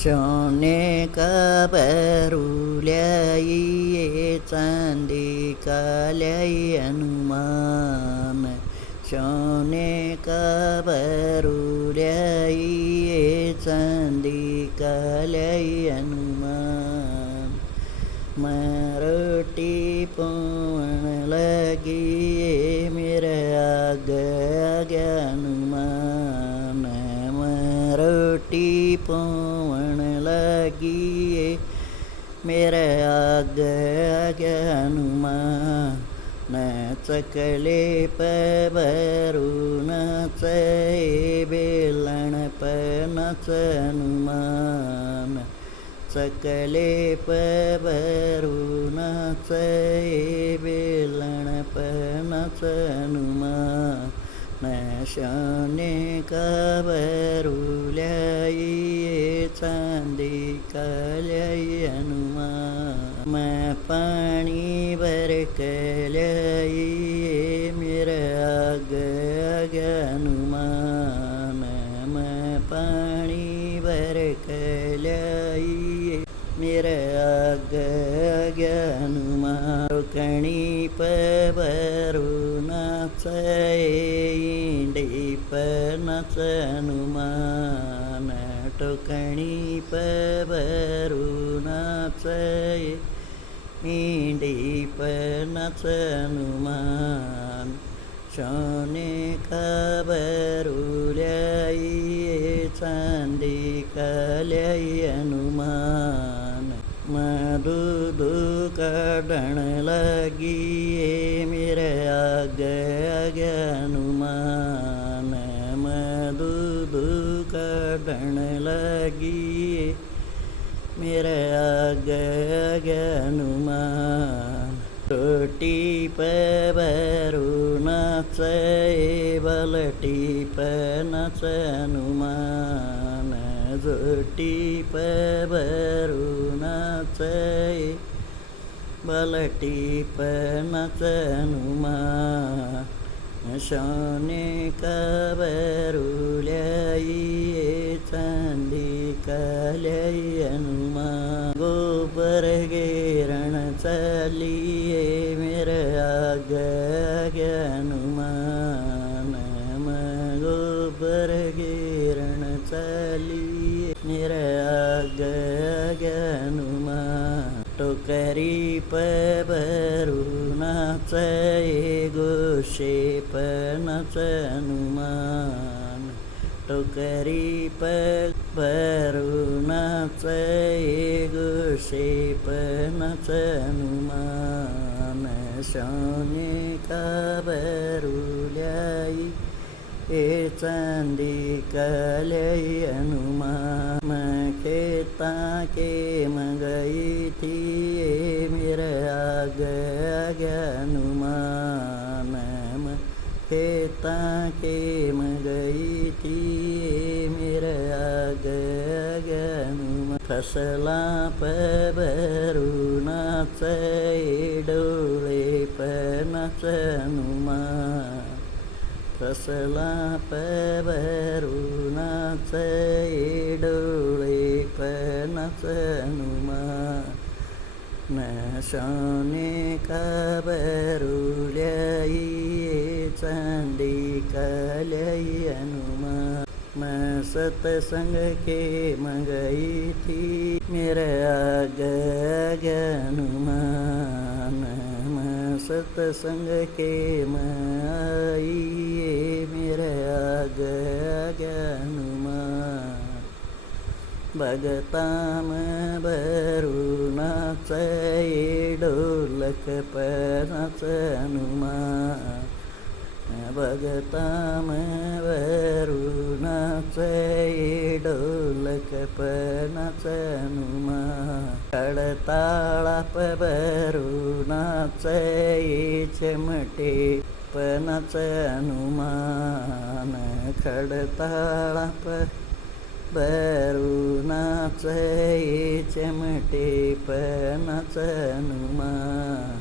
सोने का बरुल्याई चांदी काल्याई हनुमान सोने का बरुल्याई चांदी काल्याई हनुमान मरोटी पवन लगी मेरे आगे हनुमान मरोटी पवन लगी मेरे आगे हनुमान न चकले पबरून बेलन पनच हनुमान चकले पबरून बेलन पनच हनुमान न सोने का बरुल्याई चांदी काल्याई हनुमान मैं पानी बरकल्याई मेरे आगे हनुमान मैं पानी बरकल्याई मेरे आगे हनुमान कणी पबरून इंडीपनच हनुमान टोकणी पबरून इंडीपनच हनुमान सोने का बरुल्याई चांदी काल्याई हनुमान दूध काढण लगी मेरे आगे हनुमान दूध काढण लगी मेरे आगे हनुमान रोटी पबरून बलटी पनच हनुमान जोटी पबरून बलटी पनच हनुमान सोने का बरुल्याई चांदी काल्याई हनुमान गोबर घेरण चालिये मेरे आगे हनुमान गोबर घेरण चालिये मेरे आगे हनुमान टोकरी पबरून गोशे पनच हनुमान टोकरी पबरून गोशे पनच हनुमान सोने का बरुल्याई चांदी काल्याई हनुमान खेता के मगई थी मेरे आगे हनुमान खेता के मगई थी मेरे आगे हनुमान फसला पबरून डोळे पनच हनुमान फसला पबरून डोळे पनच हनुमान न सोने का बरुल्याई चांदी काल्याई हनुमान मैं सतसंग के मगई थी मेरे आगे हनुमान सतसंग के माई मेरे आगे हनुमान भगताम बरून ढोलक पनच हनुमान भगताम बरून ढोलक पनच हनुमान कडताळा पबरून चमटे पनच हनुमान खडताळा पबरून चमटे पनच हनुमान